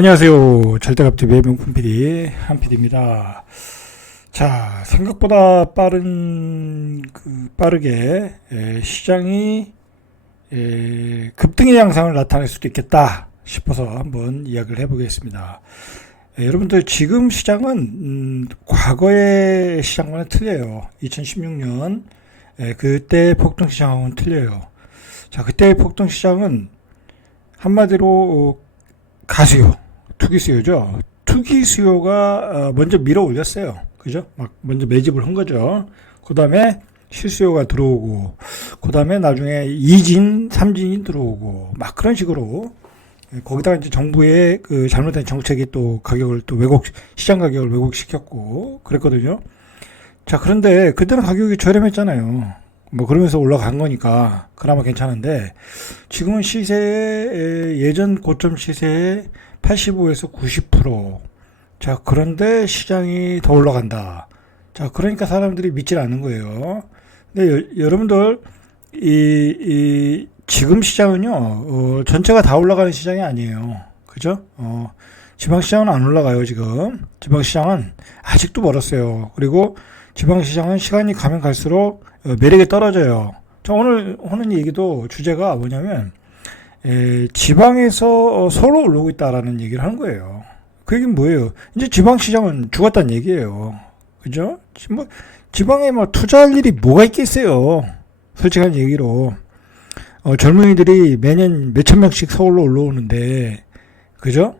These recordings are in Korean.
안녕하세요. 절대값TV의 명품 PD 한PD입니다. 자, 생각보다 빠르게 시장이 급등의 양상을 나타낼 수도 있겠다 싶어서 한번 이야기를 해보겠습니다. 여러분들 지금 시장은 과거의 시장과는 틀려요. 2016년 그때 폭등 시장하고는 틀려요. 자, 그때의 폭등 시장은 한마디로 가수요, 투기 수요죠. 투기 수요가 먼저 밀어 올렸어요. 그죠? 막 먼저 매집을 한 거죠. 그 다음에 실수요가 들어오고, 그 다음에 나중에 2진, 3진이 들어오고, 막 그런 식으로, 거기다가 이제 정부의 그 잘못된 정책이 또 가격을 또 시장 가격을 왜곡시켰고, 그랬거든요. 자, 그런데 그때는 가격이 저렴했잖아요. 뭐 그러면서 올라간 거니까 그나마 괜찮은데, 지금은 예전 고점 시세의 85에서 90%. 자, 그런데 시장이 더 올라간다. 자, 그러니까 사람들이 믿질 않는 거예요. 근데 여러분들 지금 시장은요, 전체가 다 올라가는 시장이 아니에요. 그죠? 지방시장은 안 올라가요. 지금 지방시장은 아직도 멀었어요. 그리고 지방시장은 시간이 가면 갈수록 매력이 떨어져요. 자, 오늘 하는 얘기도 주제가 뭐냐면, 지방에서 서로 올라오고 있다라는 얘기를 하는 거예요. 그 얘기는 뭐예요? 이제 지방시장은 죽었다는 얘기예요. 그죠? 지방에 뭐 투자할 일이 뭐가 있겠어요. 솔직한 얘기로. 젊은이들이 매년 몇천 명씩 서울로 올라오는데, 그죠?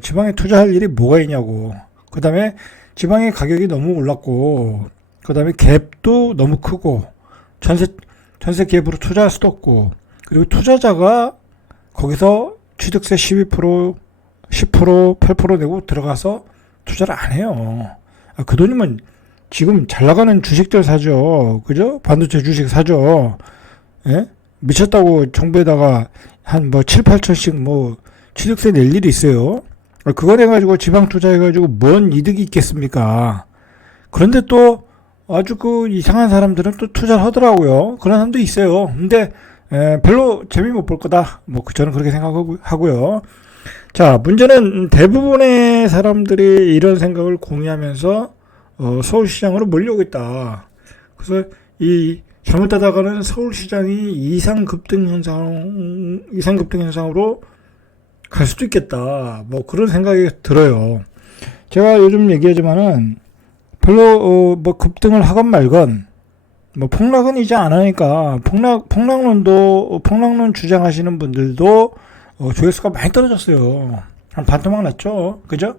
지방에 투자할 일이 뭐가 있냐고. 그 다음에 지방의 가격이 너무 올랐고, 그 다음에 갭도 너무 크고, 전세 갭으로 투자할 수도 없고, 그리고 투자자가 거기서 취득세 12%, 10%, 8% 내고 들어가서 투자를 안 해요. 그 돈이면 지금 잘 나가는 주식들 사죠. 그죠? 반도체 주식 사죠. 예? 미쳤다고 정부에다가 한 뭐 7, 8천씩 뭐 취득세 낼 일이 있어요. 그거 내가지고 지방 투자해가지고 뭔 이득이 있겠습니까? 그런데 또 아주 그 이상한 사람들은 또 투자를 하더라고요. 그런 사람도 있어요. 근데 별로 재미 못 볼 거다. 뭐 저는 그렇게 생각하고요. 자, 문제는 대부분의 사람들이 이런 생각을 공유하면서 서울시장으로 몰려오고 있다. 그래서 이 잘못하다가는 서울시장이 이상급등 현상으로 갈 수도 있겠다. 뭐 그런 생각이 들어요. 제가 요즘 얘기하지만은 별로 뭐 급등을 하건 말건 뭐 폭락은 이제 안 하니까 폭락론 주장하시는 분들도 조회수가 많이 떨어졌어요. 한 반토막 났죠. 그죠?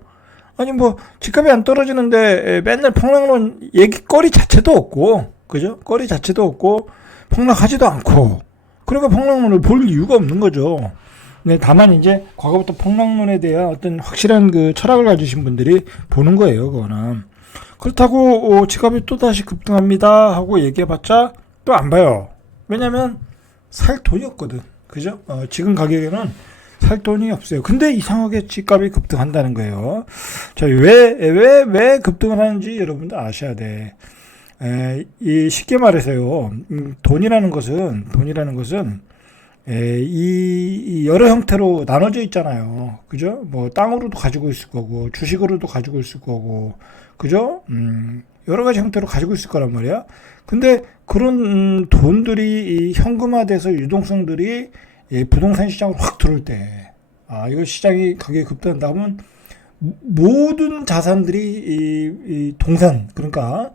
아니 뭐 집값이 안 떨어지는데 맨날 폭락론 얘기거리 자체도 없고, 그죠? 거리 자체도 없고 폭락하지도 않고, 그러니까 폭락론을 볼 이유가 없는 거죠. 네, 다만 이제 과거부터 폭락론에 대한 어떤 확실한 그 철학을 가지신 분들이 보는 거예요. 그거는. 그렇다고 지갑이 또다시 급등합니다 하고 얘기해봤자 또 안 봐요. 왜냐면 살 돈이 없거든. 그죠? 지금 가격에는 살 돈이 없어요. 근데 이상하게 집값이 급등한다는 거예요. 자, 왜 급등을 하는지 여러분들 아셔야 돼. 쉽게 말해서요, 돈이라는 것은 이 여러 형태로 나눠져 있잖아요. 그죠? 뭐 땅으로도 가지고 있을 거고, 주식으로도 가지고 있을 거고, 그죠? 여러 가지 형태로 가지고 있을 거란 말이야. 근데 그런 돈들이 현금화돼서 유동성들이 부동산 시장으로 확 들어올 때, 이거 시장이 가격이 급등한다 하면 모든 자산들이 이 동산, 그러니까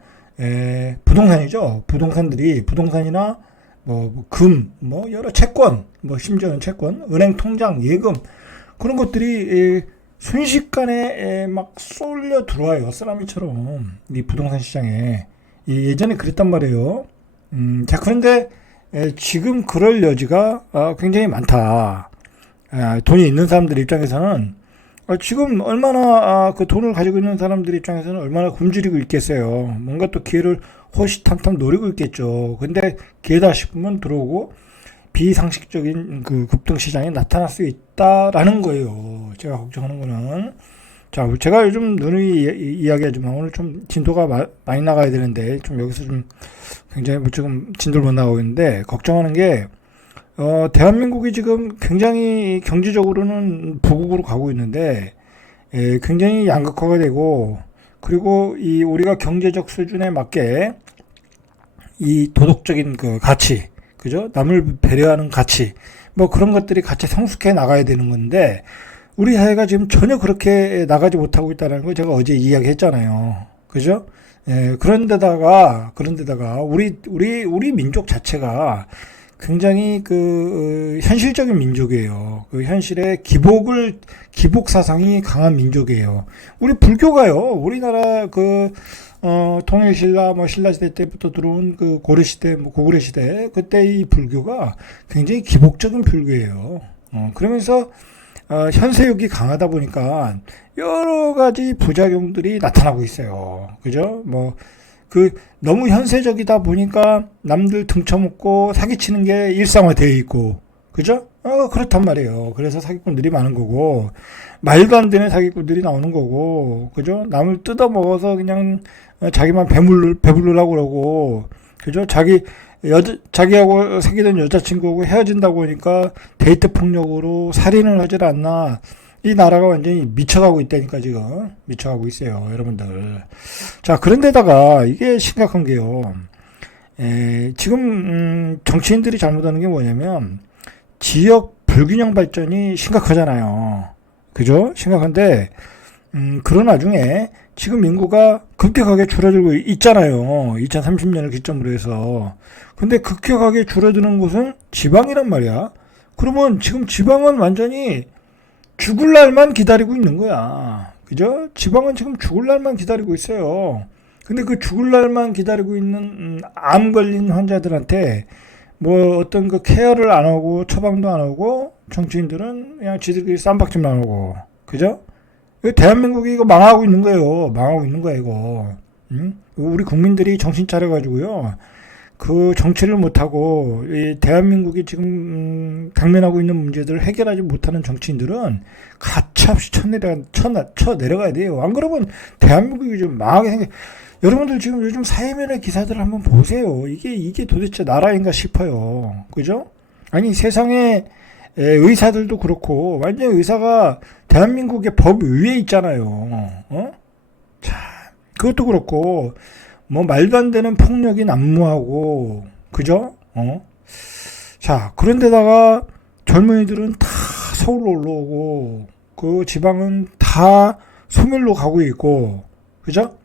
부동산이죠. 부동산이나 뭐 금, 뭐 여러 채권, 뭐 심지어는 채권, 은행 통장, 예금, 그런 것들이 순식간에 막 쏠려 들어와요. 쓰나미처럼 이 부동산 시장에. 예전에 그랬단 말이에요. 자, 그런데 지금 그럴 여지가 굉장히 많다. 돈이 있는 사람들 입장에서는 지금 얼마나 그 돈을 가지고 있는 사람들 입장에서는 얼마나 굶주리고 있겠어요. 뭔가 또 기회를 호시탐탐 노리고 있겠죠. 근데 기회다 싶으면 들어오고 비상식적인 그 급등 시장이 나타날 수 있다라는 거예요. 제가 걱정하는 거는. 자, 제가 요즘 누누이 이야기하지만 오늘 좀 진도가 많이 나가야 되는데 좀 여기서 좀 굉장히 지금 진도를 못 나가고 있는데, 걱정하는 게 대한민국이 지금 굉장히 경제적으로는 부국으로 가고 있는데 굉장히 양극화가 되고, 그리고 이 우리가 경제적 수준에 맞게 이 도덕적인 그 가치, 그죠? 남을 배려하는 가치, 뭐 그런 것들이 같이 성숙해 나가야 되는 건데, 우리 사회가 지금 전혀 그렇게 나가지 못하고 있다는 거 제가 어제 이야기했잖아요. 그죠? 그런데다가 우리 민족 자체가 굉장히 현실적인 민족이에요. 그 현실에 기복 사상이 강한 민족이에요. 우리 불교가요. 우리나라 통일신라, 신라시대 때부터 들어온 그 고려시대, 고구려시대, 그때 이 불교가 굉장히 기복적인 불교예요. 그러면서, 현세욕이 강하다 보니까 여러 가지 부작용들이 나타나고 있어요. 그죠? 너무 현세적이다 보니까 남들 등쳐먹고 사기치는 게 일상화되어 있고, 그죠? 그렇단 말이에요. 그래서 사기꾼들이 많은 거고, 말도 안 되는 사기꾼들이 나오는 거고, 그죠? 남을 뜯어먹어서 그냥 자기만 배부르려고 그러고, 그죠? 자기하고 사귀던 여자친구하고 헤어진다고 하니까 데이트 폭력으로 살인을 하질 않나. 이 나라가 완전히 미쳐가고 있다니까, 지금. 미쳐가고 있어요, 여러분들. 자, 그런데다가 이게 심각한 게요. 지금, 정치인들이 잘못하는 게 뭐냐면, 지역 불균형 발전이 심각하잖아요. 그죠? 심각한데, 그런 와중에 지금 인구가 급격하게 줄어들고 있잖아요. 2030년을 기점으로 해서. 근데 급격하게 줄어드는 곳은 지방이란 말이야. 그러면 지금 지방은 완전히 죽을 날만 기다리고 있는 거야. 그죠? 지방은 지금 죽을 날만 기다리고 있어요. 근데 그 죽을 날만 기다리고 있는 암 걸린 환자들한테 어떤 그 케어를 안 하고 처방도 안 하고 정치인들은 그냥 지들끼리 쌈박질만 하고. 그죠? 대한민국이 이거 망하고 있는 거예요. 망하고 있는 거야, 이거. 응? 우리 국민들이 정신 차려가지고요. 그 정치를 못하고, 이 대한민국이 지금 당면하고 있는 문제들을 해결하지 못하는 정치인들은 가차없이 쳐내려가야 돼요. 안 그러면 대한민국이 좀 망하게 생겨. 여러분들 지금 요즘 사회면의 기사들을 한번 보세요. 이게 도대체 나라인가 싶어요. 그죠? 아니, 세상에 의사들도 그렇고 완전 의사가 대한민국의 법 위에 있잖아요. 자, 그것도 그렇고 말도 안 되는 폭력이 난무하고 그죠? 자, 그런데다가 젊은이들은 다 서울로 올라오고 그 지방은 다 소멸로 가고 있고 그죠?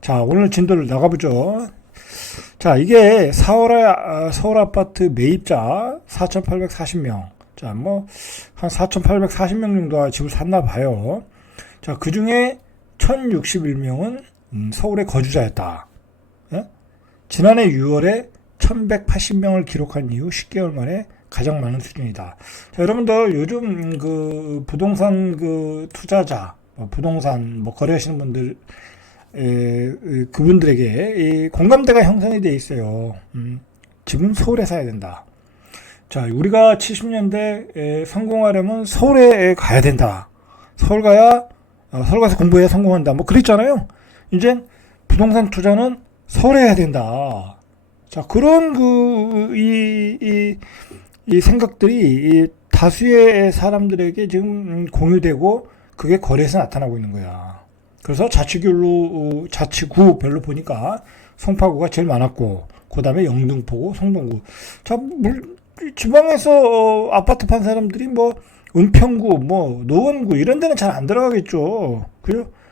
자, 오늘 진도를 나가보죠. 자, 이게 서울 아파트 매입자 4,840명. 자, 한 4,840명 정도가 집을 샀나 봐요. 자, 그 중에 1,061명은 서울의 거주자였다. 예? 지난해 6월에 1,180명을 기록한 이후 10개월 만에 가장 많은 수준이다. 자, 여러분들 요즘 부동산 투자자, 부동산 거래하시는 분들, 그분들에게 공감대가 형성이 돼 있어요. 집은 서울에 사야 된다. 자, 우리가 70년대 성공하려면 서울에 가야 된다. 서울 가서 공부해야 성공한다. 그랬잖아요. 이제 부동산 투자는 서울에 해야 된다. 자, 그런 이 생각들이 이 다수의 사람들에게 지금 공유되고 그게 거래에서 나타나고 있는 거야. 그래서 자치구별로 보니까 송파구가 제일 많았고, 그 다음에 영등포구, 성동구. 자, 지방에서 아파트 판 사람들이 은평구, 노원구 이런 데는 잘 안 들어가겠죠.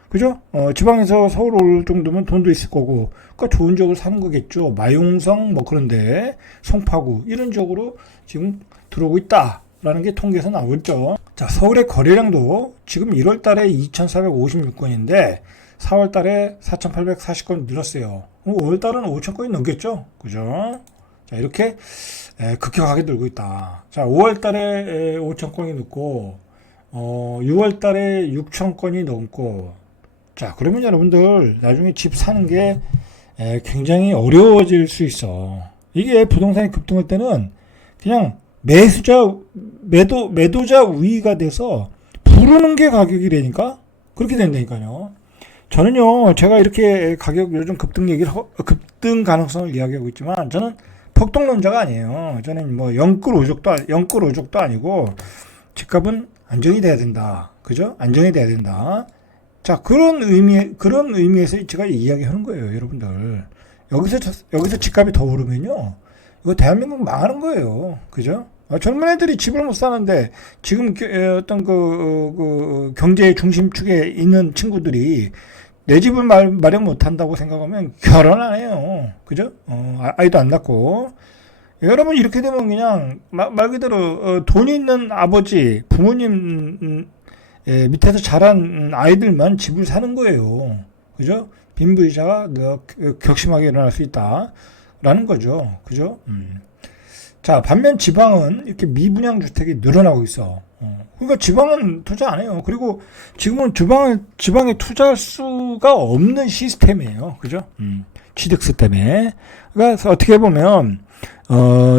그죠? 지방에서 서울 올 정도면 돈도 있을 거고, 그러니까 좋은 지역을 사는 거겠죠. 마용성 그런데 송파구 이런 지역으로 지금 들어오고 있다라는 게 통계에서 나오죠. 자, 서울의 거래량도 지금 1월 달에 2,456건인데 4월 달에 4,840건 늘었어요. 5월 달은 5,000건이 넘겼죠. 그죠? 자, 이렇게 급격하게 늘고 있다. 자, 5월 달에 5,000건이 넘고 6월 달에 6,000건이 넘고, 자, 그러면 여러분들 나중에 집 사는 게 굉장히 어려워질 수 있어. 이게 부동산이 급등할 때는 그냥 매도자 우위가 돼서 부르는 게 가격이라니까? 그렇게 된다니까요. 저는요, 제가 이렇게 가격 요즘 급등 가능성을 이야기하고 있지만, 저는 폭등론자가 아니에요. 저는 영끌 오족도 아니고, 집값은 안정이 돼야 된다. 그죠? 안정이 돼야 된다. 자, 그런 의미에서 제가 이야기하는 거예요, 여러분들. 여기서 집값이 더 오르면요. 이거 대한민국 망하는 거예요. 그죠? 젊은 애들이 집을 못 사는데 지금 어떤 그 경제의 중심축에 있는 친구들이 내 집을 마련 못 한다고 생각하면 결혼 안 해요. 그죠? 아이도 안 낳고. 여러분 이렇게 되면 그냥 말 그대로 돈 있는 아버지, 부모님 밑에서 자란 아이들만 집을 사는 거예요. 그죠? 빈부의자가 격심하게 일어날 수 있다라는 거죠. 그죠? 자, 반면 지방은 이렇게 미분양 주택이 늘어나고 있어. 그러니까 지방은 투자 안 해요. 그리고 지금은 지방에 투자할 수가 없는 시스템이에요. 그죠? 취득세 때문에. 그러니까 어떻게 보면,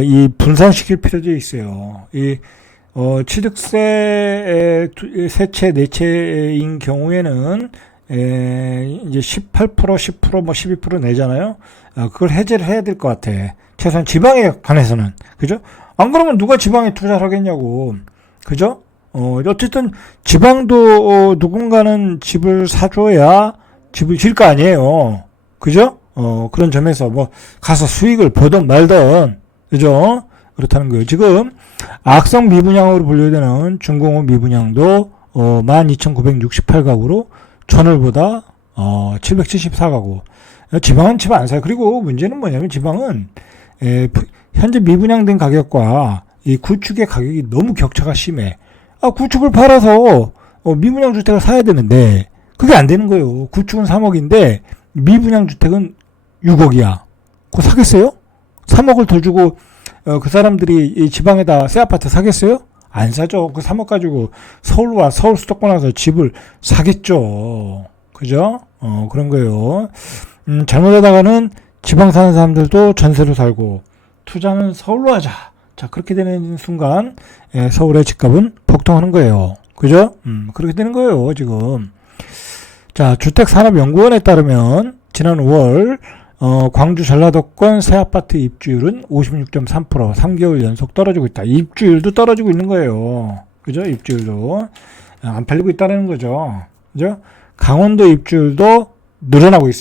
이 분산시킬 필요도 있어요. 취득세 세채, 네채인 경우에는, 이제 18%, 10%, 뭐 12% 내잖아요. 그걸 해제를 해야 될 것 같아. 최소한 지방에 관해서는. 그죠? 안 그러면 누가 지방에 투자를 하겠냐고. 그죠? 어쨌든 지방도 누군가는 집을 사줘야 집을 질 거 아니에요. 그죠? 그런 점에서 뭐 가서 수익을 보든 말든. 그죠? 그렇다는 거예요. 지금 악성 미분양으로 분류되는 준공업 미분양도 12,968가구로 전월보다 774가구. 지방은 집 안 사요. 그리고 문제는 뭐냐면 지방은 현재 미분양된 가격과 이 구축의 가격이 너무 격차가 심해. 구축을 팔아서 미분양 주택을 사야 되는데 그게 안 되는 거예요. 구축은 3억인데 미분양 주택은 6억이야. 그거 사겠어요? 3억을 더 주고 그 사람들이 이 지방에다 새 아파트 사겠어요? 안 사죠. 그 3억 가지고 서울 수도권 와서 집을 사겠죠. 그죠? 그런 거예요. 잘못하다가는 지방 사는 사람들도 전세로 살고 투자는 서울로 하자. 자, 그렇게 되는 순간 서울의 집값은 폭등하는 거예요. 그죠? 그렇게 되는 거예요, 지금. 자, 주택산업연구원에 따르면 지난 5월 광주 전라도권 새 아파트 입주율은 56.3%, 3개월 연속 떨어지고 있다. 입주율도 떨어지고 있는 거예요. 그죠? 입주율도 안 팔리고 있다는 거죠. 그죠? 강원도 입주율도 늘어나고 있어요.